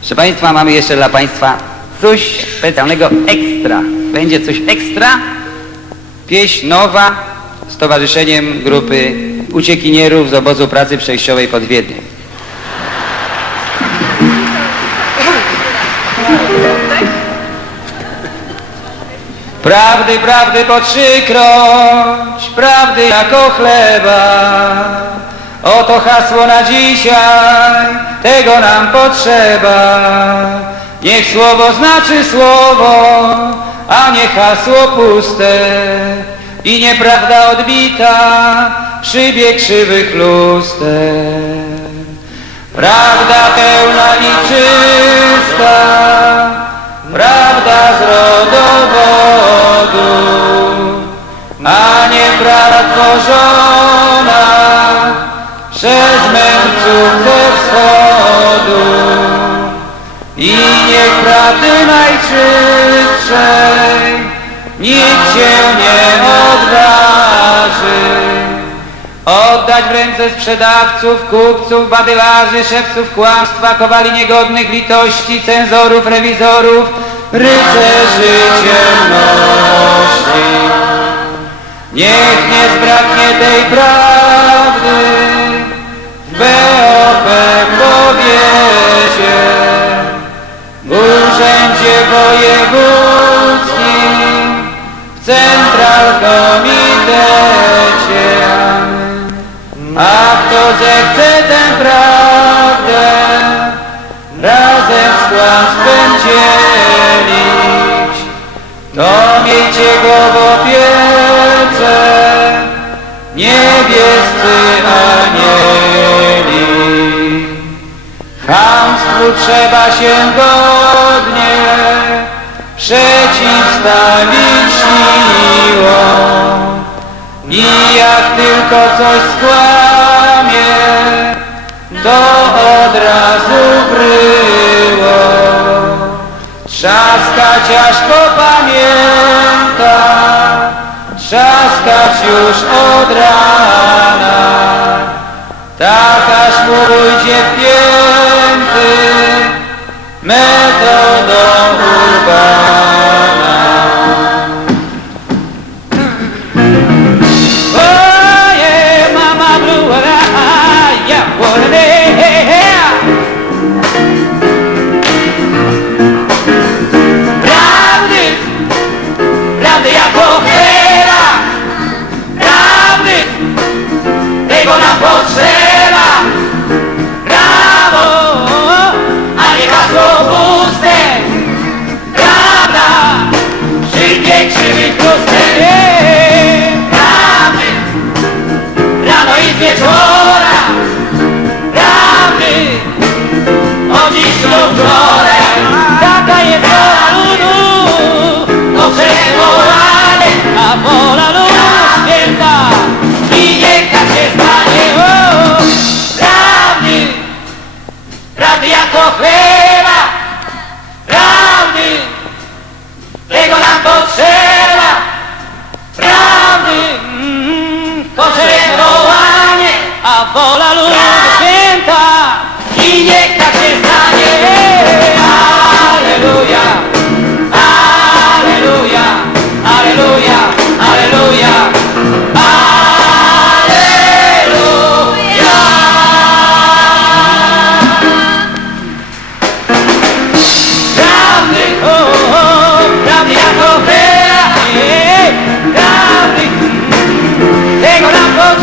Proszę Państwa, mamy jeszcze dla Państwa coś specjalnego ekstra. Będzie coś ekstra. Pieśń nowa z towarzyszeniem grupy uciekinierów z obozu pracy przejściowej pod Wiedniem. Prawdy, prawdy po trzykroć, prawdy jako chleba. Oto hasło na dzisiaj, tego nam potrzeba. Niech słowo znaczy słowo, a nie hasło puste. I nieprawda odbita, szybie krzywych luster. Prawda pełna i czysta, prawda z ze wschodu. I niech prawdy najczystszej nikt się nie odważy. Oddać w ręce sprzedawców, kupców, badylarzy, szewców kłamstwa, kowali niegodnych litości, cenzorów, rewizorów, rycerzy ciemności. Niech nie zbraknie tej prawdy central komitecie. A kto zechce tę prawdę razem z kłamstwem dzielić, to miejcie go w opiece niebiescy anieli. Chamstwu trzeba się godnie przeciwstawić siłą. I jak tylko coś skłamie, to od razu wryło. Trzaskać aż popamięta, trzaskać już od rana. Tak aż mu pójdzie w pięty metodą Bye. Rano i bajo la luz sienta, inyecta que aleluya, aleluya, aleluya, aleluya, aleluya. Grande, oh, oh, grande acogea, eh, grande, tengo la voz